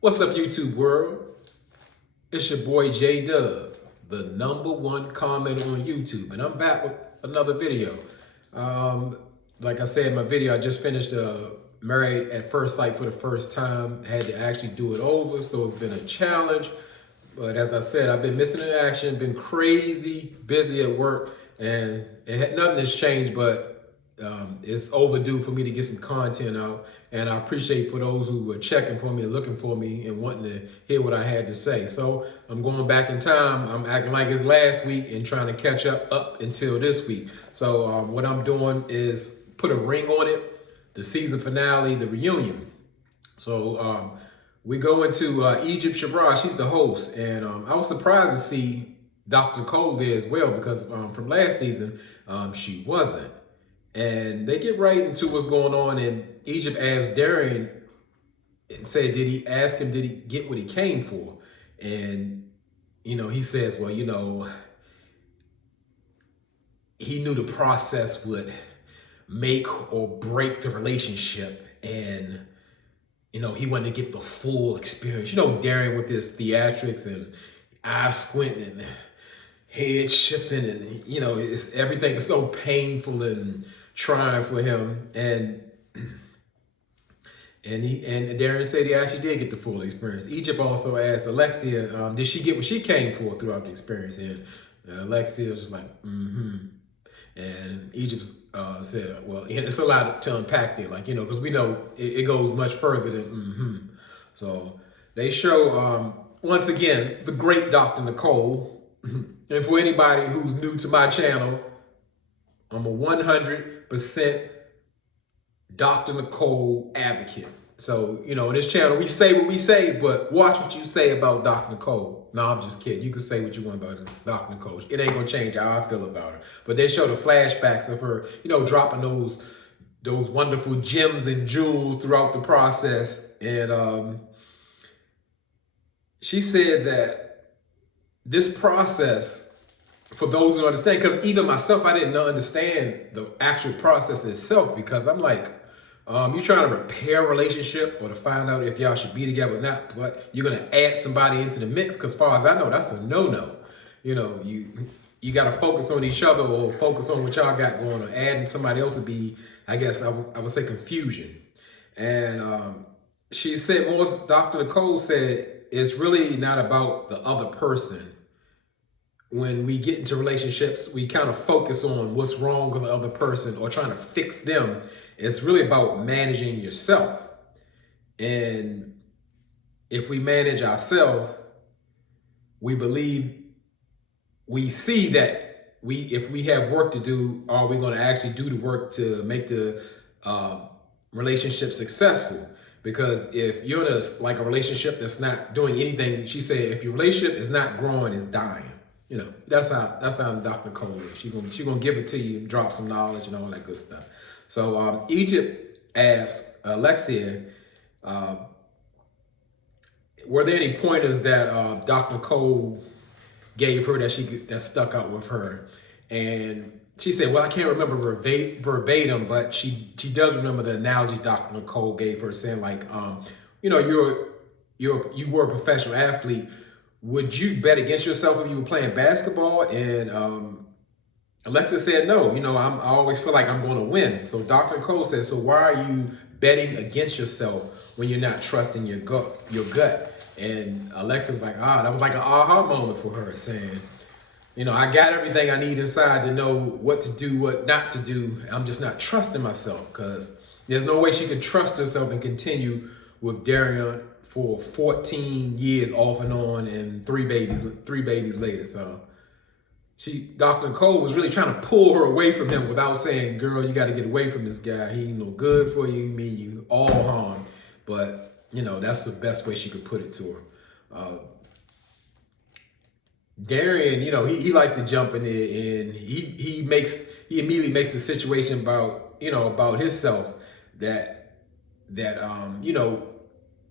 What's up, YouTube world? It's your boy J Dub, the #1 comment on YouTube, and I'm back with another video. Um, like I said in my video, I just finished Married at First Sight for the first time. Had to actually do it over, so it's been a challenge. But as I said, I've been missing in action, been crazy busy at work, and nothing has changed, but it's overdue for me to get some content out. And I appreciate for those who were checking for me and looking for me and wanting to hear what I had to say. So I'm going back in time. I'm acting like it's last week and trying to catch up until this week. So what I'm doing is put a ring on it, the season finale, the reunion. So we go into Egypt Shavra. She's the host. And I was surprised to see Dr. Cole there as well, because from last season, she wasn't. And they get right into what's going on. And Egypt asked Darian and said, did he get what he came for? And, he says, well, he knew the process would make or break the relationship. And, he wanted to get the full experience. Darian with his theatrics and eyes squinting and head shifting, and it's everything is so painful and trying for him. And Darian said he actually did get the full experience. Egypt also asked Alexia, did she get what she came for throughout the experience? And Alexia was just like, And Egypt said, well, it's a lot to unpack there, because we know it goes much further than So they show, once again, the great Dr. Nicole. And for anybody who's new to my channel, I'm a 100% Dr. Nicole advocate. So, in this channel, we say what we say, but watch what you say about Dr. Nicole. No, I'm just kidding. You can say what you want about Dr. Nicole. It ain't gonna change how I feel about her. But they show the flashbacks of her, dropping those wonderful gems and jewels throughout the process. And she said that this process, for those who understand, because even myself, I didn't understand the actual process itself, because I'm like, you're trying to repair a relationship or to find out if y'all should be together or not, but you're going to add somebody into the mix, because as far as I know, that's a no-no. You got to focus on each other or focus on what y'all got going on. Adding somebody else would be, I guess, I would say confusion. And she said, Dr. Nicole said, it's really not about the other person. When we get into relationships, we kind of focus on what's wrong with the other person or trying to fix them. It's really about managing yourself. And if we manage ourselves, we see that if we have work to do, are we going to actually do the work to make the relationship successful? Because if you're in a relationship that's not doing anything, she said, if your relationship is not growing, it's dying. That's how Dr. Cole is. She gonna give it to you, drop some knowledge and all that good stuff. So Egypt asked Alexia, were there any pointers that Dr. Cole gave her that stuck out with her? And she said, well, I can't remember verbatim, but she does remember the analogy Dr. Nicole gave her, saying you were a professional athlete. Would you bet against yourself if you were playing basketball? And Alexa said, no, I always feel like I'm going to win. So Dr. Cole said, so why are you betting against yourself when you're not trusting your gut? And Alexa was like, that was like an aha moment for her, saying, I got everything I need inside to know what to do, what not to do. I'm just not trusting myself, because there's no way she could trust herself and continue with Darian for 14 years off and on, and three babies later. So Dr. Cole was really trying to pull her away from him without saying, girl, you got to get away from this guy. He ain't no good for you, mean you all harm. But, that's the best way she could put it to her. Darian, he likes to jump in there, and he immediately makes the situation about himself that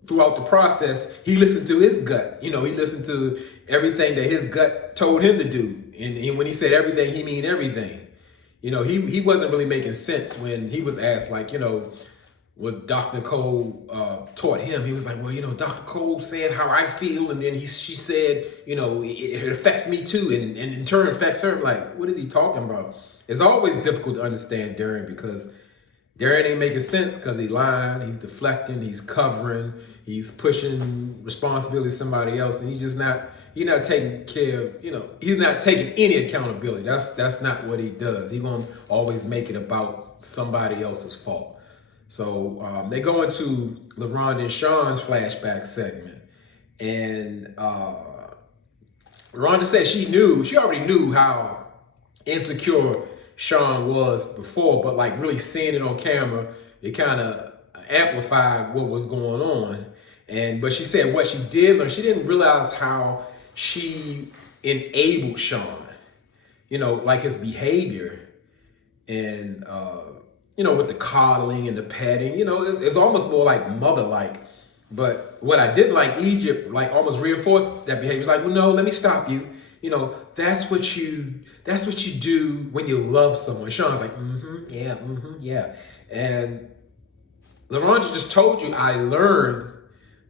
throughout the process, he listened to his gut. He listened to everything that his gut told him to do. And when he said everything, he mean everything. He wasn't really making sense when he was asked, what Dr. Cole taught him. He was like, well, Dr. Cole said how I feel, and then she said, it affects me too, and in turn affects her. I'm like, what is he talking about? It's always difficult to understand Darren, because Darren ain't making sense, because he's lying, he's deflecting, he's covering, he's pushing responsibility to somebody else, and he's not taking care of, he's not taking any accountability. That's not what he does. He's gonna always make it about somebody else's fault. So they go into LaRonda and Sean's flashback segment, and LaRonda said she already knew how insecure Sean was before, but like really seeing it on camera, it kind of amplified what was going on. But she said what she did learn, she didn't realize how she enabled Sean, like his behavior, and with the coddling and the petting, it's almost more like mother-like. But what I did like, Egypt, like almost reinforced that behavior. It's like, well, no, let me stop you. That's what you do when you love someone. Sean's like, yeah. And LaRonda just told you, I learned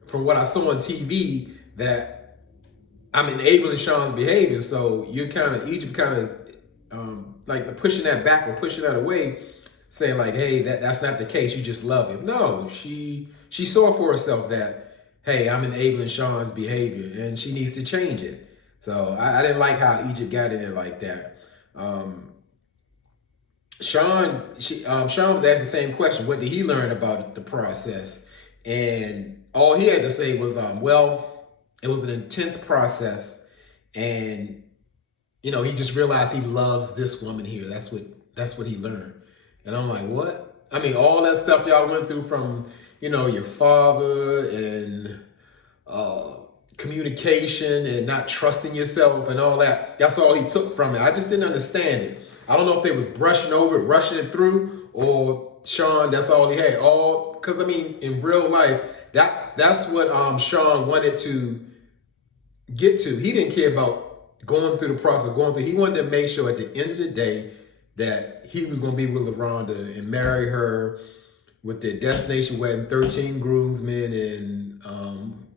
from what I saw on TV that I'm enabling Sean's behavior. So Egypt kind of like pushing that back or pushing that away, saying like, hey, that's not the case. You just love him. No, she saw for herself that, hey, I'm enabling Sean's behavior and she needs to change it. So I didn't like how Egypt got in there like that. Sean was asked the same question. What did he learn about the process? And all he had to say was, well, it was an intense process, and he just realized he loves this woman here. That's what he learned. And I'm like, what? I mean, all that stuff y'all went through from, your father and communication and not trusting yourself and all that. That's all he took from it. I just didn't understand it. I don't know if they was brushing over it, rushing it through, or Sean, that's all he had. Because I mean, in real life, that's what Sean wanted to get to. He didn't care about going through the process, he wanted to make sure at the end of the day that he was going to be with LaRonda and marry her with their destination wedding, 13 groomsmen, and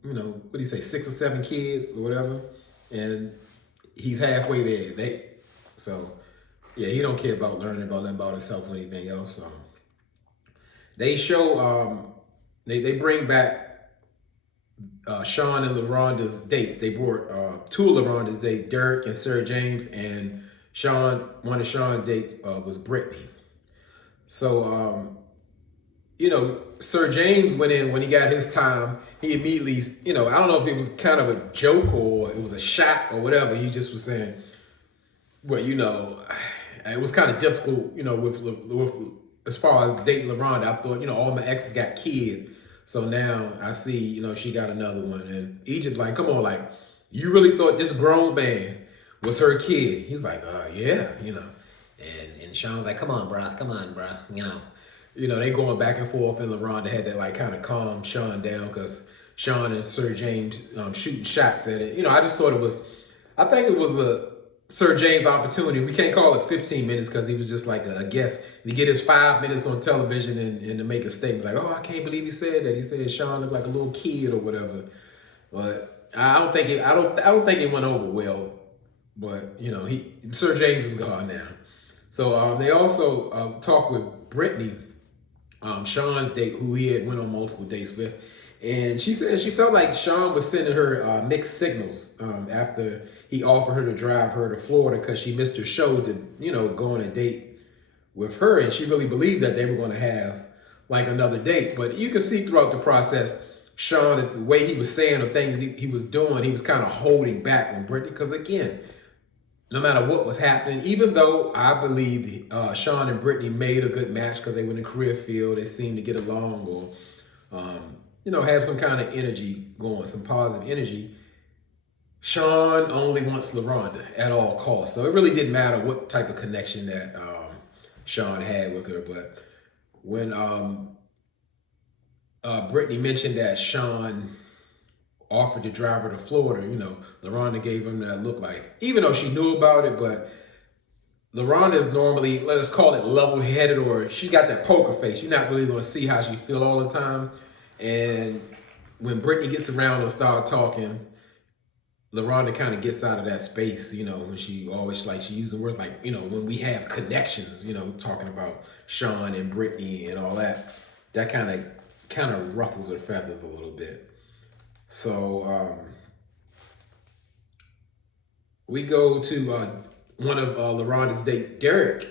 what do you say, 6 or 7 kids or whatever, and he's halfway there. So yeah, he don't care about learning about himself or anything else. So they show they bring back Sean and LaRonda's dates. They brought 2 of LaRonda's dates, Derek and Sir James, and one of Sean's dates was Brittany. So Sir James went in when he got his time. He immediately, I don't know if it was kind of a joke or it was a shot or whatever. He just was saying, well, it was kind of difficult, with as far as dating LaRonda. I thought, all my exes got kids. So now I see, she got another one. And Egypt's like, come on, like, you really thought this grown man was her kid? He was like, yeah, And Sean was like, come on, bro. They going back and forth, and LaRonda had to like kind of calm Sean down, because Sean and Sir James shooting shots at it. I just thought I think it was a Sir James opportunity. We can't call it 15 minutes because he was just like a guest. To get his 5 minutes on television and to make a statement like, oh, I can't believe he said that. He said Sean looked like a little kid or whatever. But I don't think it went over well. But Sir James is gone now. So they also talked with Brittany, Sean's date, who he had went on multiple dates with. And she said she felt like Sean was sending her mixed signals after he offered her to drive her to Florida because she missed her show to, go on a date with her. And she really believed that they were going to have like another date. But you could see throughout the process, Sean, the way he was saying the things he was doing, he was kind of holding back on Brittany. Because again, no matter what was happening, even though I believed Sean and Brittany made a good match because they were in the career field, they seemed to get along, or have some kind of energy going, some positive energy, Sean only wants LaRonda at all costs. So it really didn't matter what type of connection that Sean had with her. But when Brittany mentioned that Sean offered to drive her to Florida, LaRonda gave him that look like, even though she knew about it, but LaRonda is normally, let's call it level-headed, or she's got that poker face. You're not really going to see how she feel all the time. And when Brittany gets around and start talking, LaRonda kind of gets out of that space, you know, when she always she using words like, you know, when we have connections, you know, talking about Sean and Brittany and all that, that kind of ruffles her feathers a little bit. So we go to one of LaRonda's date, Derek,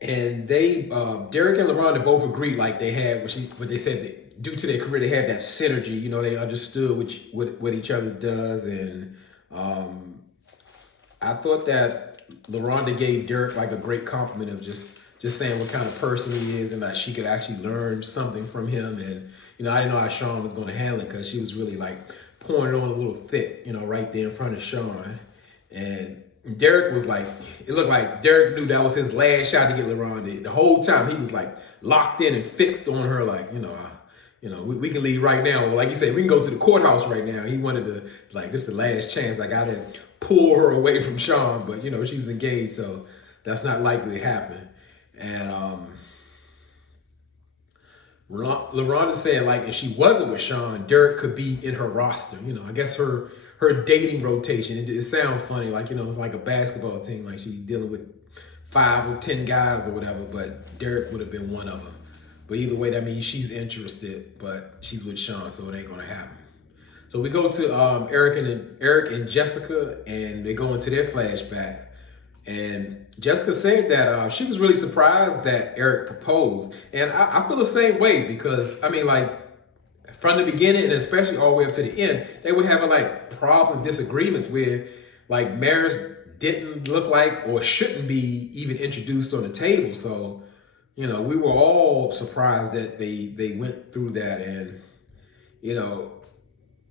and Derek and LaRonda both agreed like they had what they said that due to their career they had that synergy. You know, they understood what each other does, and I thought that LaRonda gave Derek like a great compliment of just saying what kind of person he is, and that she could actually learn something from him. And you know, I didn't know how Sean was going to handle it because she was really like pouring it on a little thick, you know, right there in front of Sean. And Derek was like, it looked like Derek knew that was his last shot to get LaRonda. The whole time he was like locked in and fixed on her, like, we can leave right now. Or like you said, we can go to the courthouse right now. He wanted to, like, this is the last chance. Like, I didn't pull her away from Sean, but, you know, she's engaged, so that's not likely to happen. And LaRonda said, like, if she wasn't with Sean, Derek could be in her roster. You know, I guess her dating rotation, it sounds funny, like, you know, it's like a basketball team, like she's dealing with 5 or 10 guys or whatever, but Derek would have been one of them. But either way, that means she's interested, but she's with Sean, so it ain't gonna happen. So we go to Eric and Jessica, and they go into their flashback. And Jessica said that she was really surprised that Eric proposed. And I feel the same way because, I mean, like, from the beginning and especially all the way up to the end, they were having like problems, disagreements where like marriage didn't look like or shouldn't be even introduced on the table. So, you know, we were all surprised that they went through that. And, you know,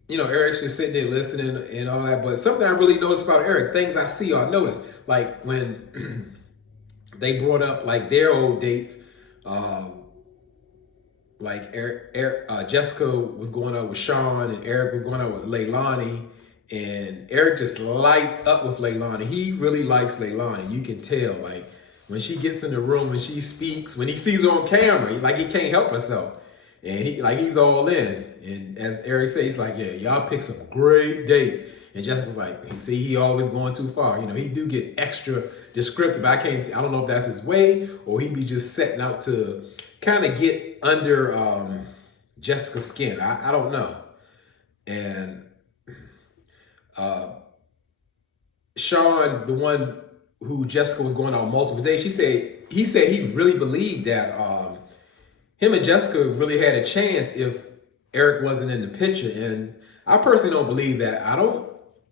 Eric's just sitting there listening and all that. But something I really noticed about Eric, things I see or noticed, like when they brought up like their old dates, like Jessica was going out with Sean and Eric was going out with Leilani, and Eric just lights up with Leilani. He really likes Leilani. You can tell, like, when she gets in the room, when she speaks, when he sees her on camera, he can't help himself. And he's all in. And as Eric says, he's like, yeah, y'all pick some great dates. And Jessica's like, see, he always going too far. You know, he do get extra descriptive. I don't know if that's his way or he be just setting out to kind of get under Jessica's skin. I don't know. And Sean, the one who Jessica was going on multiple days, he said he really believed that him and Jessica really had a chance if Eric wasn't in the picture. And I personally don't believe that.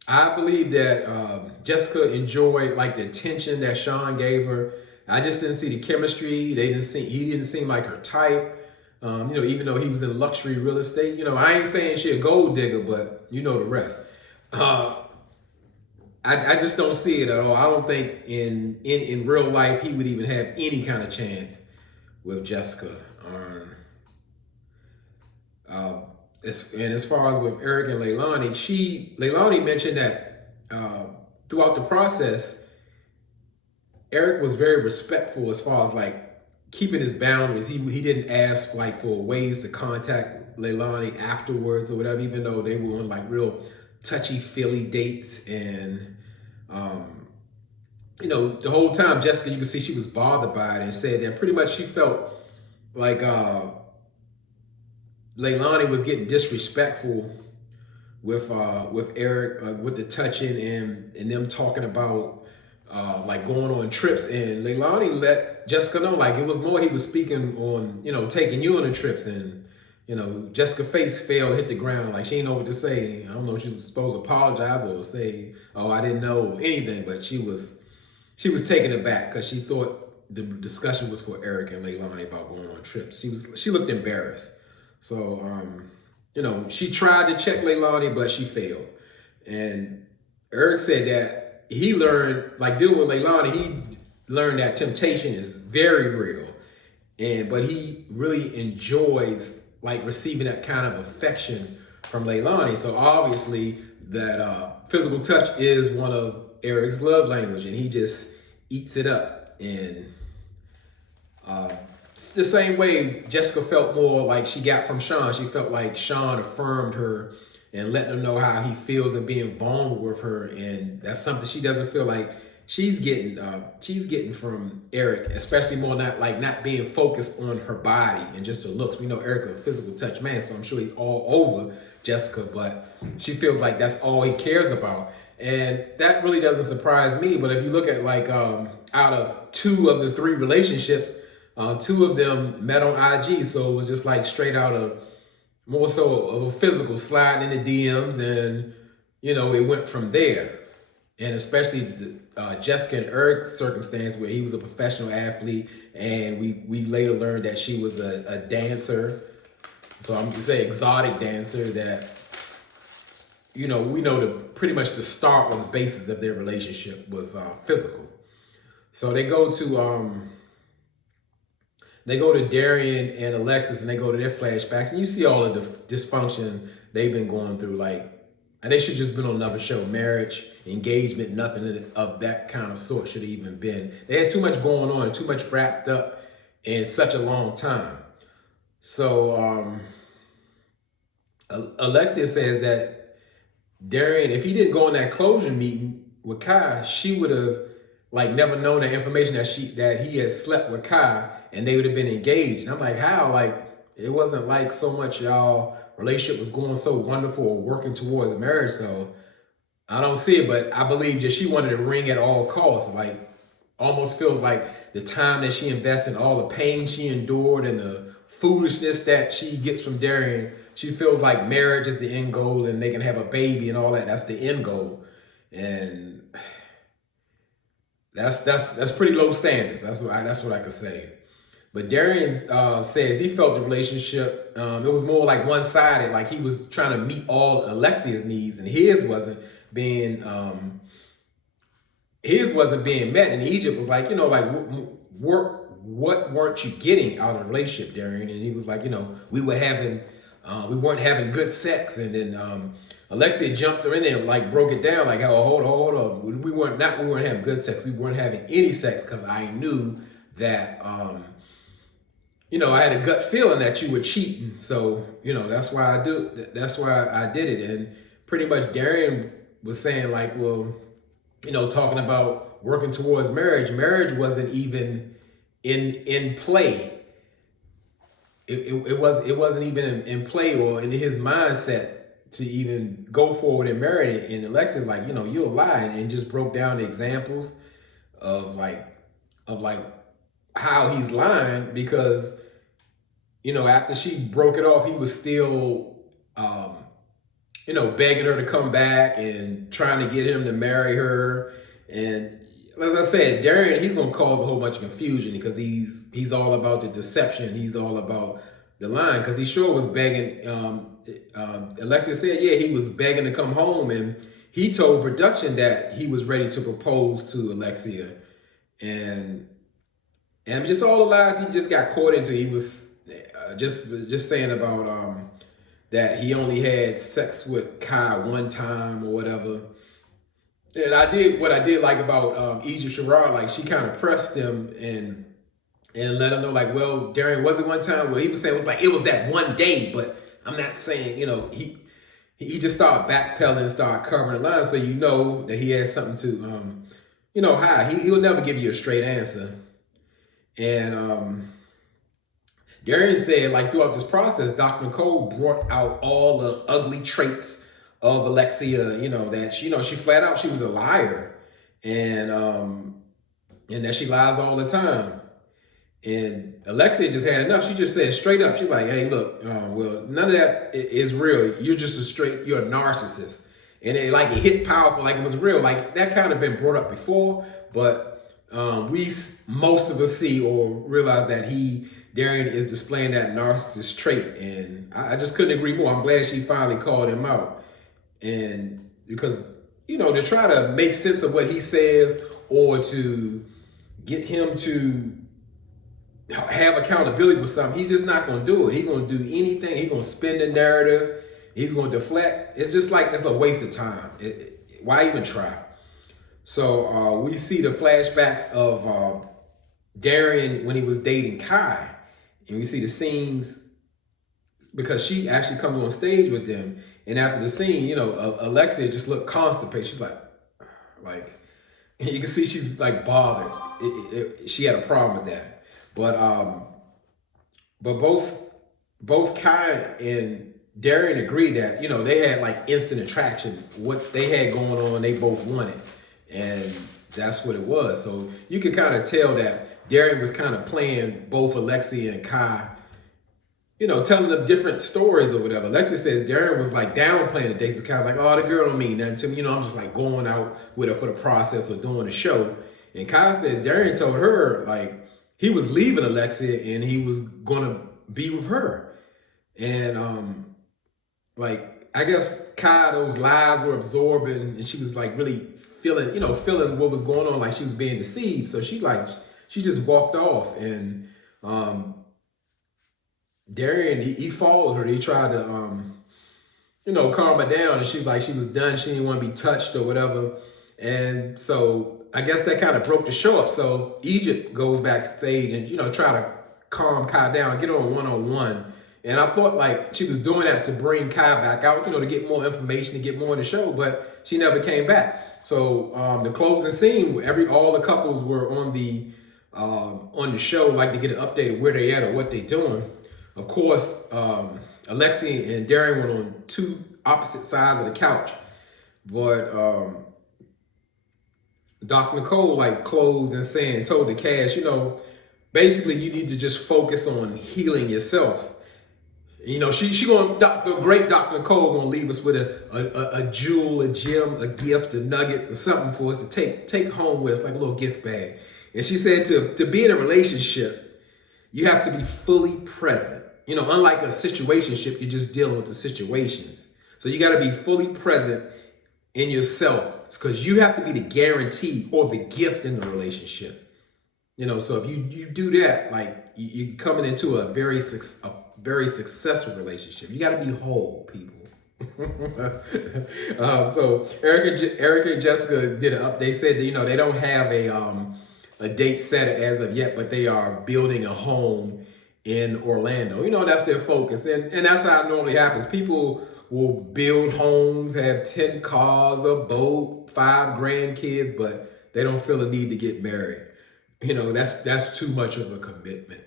I believe that Jessica enjoyed like the attention that Sean gave her. I just didn't see the chemistry. He didn't seem like her type. Even though he was in luxury real estate, you know, I ain't saying she a gold digger, but you know the rest. I just don't see it at all. I don't think in real life he would even have any kind of chance with Jessica. As far as with Eric and Leilani mentioned that throughout the process, Eric was very respectful as far as like keeping his boundaries. He didn't ask like for ways to contact Leilani afterwards or whatever, even though they were on like real touchy-feely dates. And the whole time Jessica, you could see she was bothered by it and said that pretty much she felt like Leilani was getting disrespectful with Eric, with the touching and them talking about like going on trips. And Leilani let Jessica know like it was more he was speaking on, taking you on the trips. And Jessica's face hit the ground, like she didn't know what to say. I don't know if she was supposed to apologize or say, oh, I didn't know anything, but she was taken aback because she thought the discussion was for Eric and Leilani about going on trips. She looked embarrassed. So, she tried to check Leilani, but she failed. And Eric said that he learned, like dealing with Leilani, he learned that temptation is very real. But he really enjoys like receiving that kind of affection from Leilani. So obviously that physical touch is one of Eric's love language, and he just eats it up. And it's the same way Jessica felt more like she got from Sean. She felt like Sean affirmed her and letting her know how he feels and being vulnerable with her. And that's something she doesn't feel like she's getting from Eric, especially more not being focused on her body and just her looks. We know Eric is a physical touch man, so I'm sure he's all over Jessica, but she feels like that's all he cares about. And that really doesn't surprise me. But if you look at out of 2 of the 3 relationships, 2 of them met on IG, so it was just like straight out of more so of a physical sliding in the DMs, and it went from there. And especially Jessica and Eric's circumstance, where he was a professional athlete, and we later learned that she was a dancer. So I'm gonna say exotic dancer. That we know pretty much the start or the basis of their relationship was physical. So they go to Darian and Alexis, and they go to their flashbacks, and you see all of the dysfunction they've been going through. And they should just been on another show. Marriage, engagement, nothing of that kind of sort should have even been. They had too much going on, too much wrapped up in such a long time. So Alexia says that Darian, if he didn't go on that closure meeting with Kai, she would have never known that information that he had slept with Kai, and they would have been engaged. And I'm like, how? It wasn't so much y'all relationship was going so wonderful or working towards marriage. So I don't see it, but I believe that she wanted a ring at all costs. Almost feels like the time that she invested, all the pain she endured, and the foolishness that she gets from Darian. She feels like marriage is the end goal, and they can have a baby and all that. That's the end goal, and that's pretty low standards. That's what I could say. But Darian says he felt the relationship, it was more one-sided, like he was trying to meet all Alexia's needs, and his wasn't being met. And Egypt was what weren't you getting out of the relationship, Darian? And he was like, we weren't having good sex. And then Alexia jumped her in there and broke it down, oh, hold on. We weren't having good sex. We weren't having any sex, because I knew that I had a gut feeling that you were cheating. So, that's why I did it. And pretty much Darian was saying talking about working towards marriage. Marriage wasn't even in play. It wasn't even in play or in his mindset to even go forward and marry it. And Alexia's you're lying, and just broke down the examples of how he's lying, because after she broke it off, he was still begging her to come back and trying to get him to marry her. And as I said, Darian, he's going to cause a whole bunch of confusion, because he's all about the deception. He's all about the lying, because he sure was begging. Alexia said, yeah, he was begging to come home, and he told production that he was ready to propose to Alexia. And just all the lies he just got caught into. He was just saying about that he only had sex with Kai one time or whatever. And what I did like about Egypt Sherrod, she kind of pressed him and let him know, well, Darian, was it one time? Well, he was saying it was that one day, but I'm not saying, he just started backpedaling, started covering the line, so that he has something to hide. He'll never give you a straight answer. And Darian said, throughout this process, Dr. Nicole brought out all the ugly traits of Alexia, that she flat out, she was a liar, and that she lies all the time. And Alexia just had enough. She just said straight up, she's like, hey, look, well, none of that is real. You're just you're a narcissist. And it hit powerful, it was real. That kind of been brought up before, but most of us see or realize that Darian is displaying that narcissist trait. And I just couldn't agree more. I'm glad she finally called him out. And because, to try to make sense of what he says, or to get him to have accountability for something, he's just not going to do it. He's going to do anything. He's going to spin the narrative. He's going to deflect. It's just it's a waste of time. Why even try? So we see the flashbacks of Darian when he was dating Kai, and we see the scenes because she actually comes on stage with them. And after the scene, you know, Alexia just looked constipated. She's like, you can see she's like bothered. She had a problem with that. But both Kai and Darian agreed that, you know, they had like instant attraction. What they had going on, they both wanted. And that's what it was. So you could kind of tell that Darian was kind of playing both Alexia and Kai, you know, telling them different stories or whatever. Alexia says Darian was like downplaying the dates with Kai, like, oh, the girl don't mean nothing to me. You know, I'm just like going out with her for the process of doing the show. And Kai says Darian told her like he was leaving Alexia and he was gonna be with her. And like I guess Kai, those lies were absorbing, and she was like really feeling what was going on, like she was being deceived. So she just walked off, and Darian, he followed her. He tried to calm her down, and she's like she was done. She didn't want to be touched or whatever. And so I guess that kind of broke the show up. So Egypt goes backstage and, you know, try to calm Kai down, get on one-on-one. And I thought like she was doing that to bring Kai back out, you know, to get more information, to get more in the show, but she never came back. So the closing scene, all the couples were on the show, like to get an update of where they at or what they doing. Of course, Alexia and Darian were on two opposite sides of the couch, but Dr. Nicole like closed and told the cast, you know, basically you need to just focus on healing yourself. You know, the great Dr. Nicole gonna leave us with a jewel, a gem, a gift, a nugget, or something for us to take home with us, like a little gift bag. And she said to be in a relationship, you have to be fully present. You know, unlike a situationship, you're just dealing with the situations. So you got to be fully present in yourself, because you have to be the guarantee or the gift in the relationship. You know, so if you do that, like you're coming into a very successful relationship. You got to be whole, people. So Erica and Jessica did an update. They said that, you know, they don't have a date set as of yet, but they are building a home in Orlando. You know, that's their focus. And that's how it normally happens. People will build homes, have 10 cars, a boat, 5 grandkids, but they don't feel the need to get married. You know, that's too much of a commitment.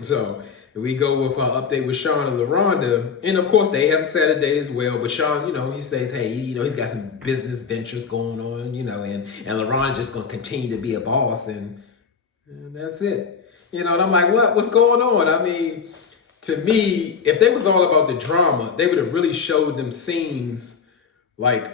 So we go with our update with Sean and LaRonda. And of course, they haven't set a date as well. But Sean, you know, he says, hey, you know, he's got some business ventures going on, you know, and LaRonda's just going to continue to be a boss. And that's it. You know, and I'm like, what's going on? I mean, to me, if they was all about the drama, they would have really showed them scenes like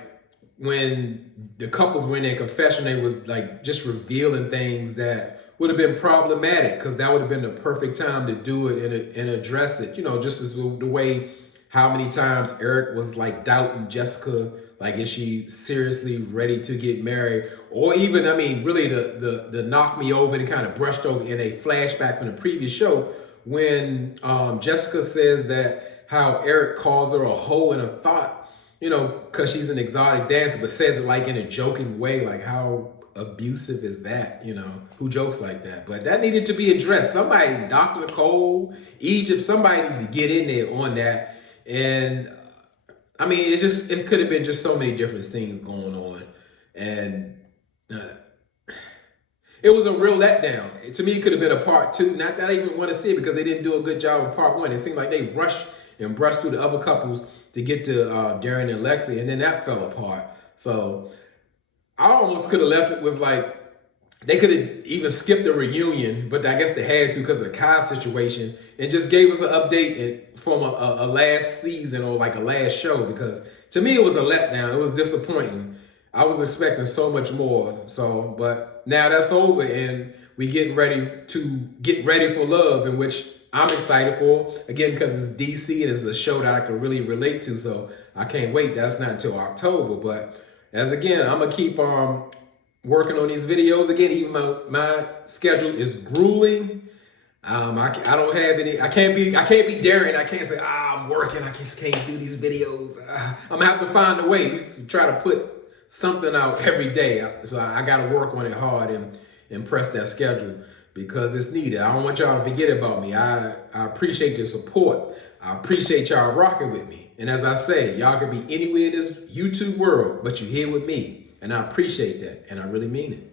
when the couples were in their confession, they was like just revealing things that would have been problematic, because that would have been the perfect time to do it and address it. You know, just as the way how many times Eric was like doubting Jessica, like, is she seriously ready to get married? Or even, I mean, really the knock me over and kind of brushed over in a flashback from the previous show when Jessica says that how Eric calls her a hoe in a thought, you know, because she's an exotic dancer, but says it like in a joking way, like how abusive is that, you know? Who jokes like that? But that needed to be addressed. Somebody, Dr. Nicole, Egypt, somebody needed to get in there on that. And I mean, it could have been just so many different things going on. And it was a real letdown. To me, it could have been a part 2. Not that I even want to see it, because they didn't do a good job with part 1. It seemed like they rushed and brushed through the other couples to get to Darian and Lexi, and then that fell apart. So I almost could have left it with like, they could have even skipped the reunion, but I guess they had to because of the Kai situation, and just gave us an update from a last season or like a last show, because to me it was a letdown. It was disappointing. I was expecting so much more. So, but now that's over, and we getting ready for love, in which I'm excited for, again, because it's DC and it's a show that I can really relate to. So I can't wait. That's not until October, but I'm gonna keep working on these videos. Again, even my schedule is grueling. I don't have any. I can't be Darian. I can't say I'm working. I just can't do these videos. I'm gonna have to find a way to try to put something out every day. So I got to work on it hard and press that schedule because it's needed. I don't want y'all to forget about me. I appreciate your support. I appreciate y'all rocking with me. And as I say, y'all could be anywhere in this YouTube world, but you're here with me. And I appreciate that. And I really mean it.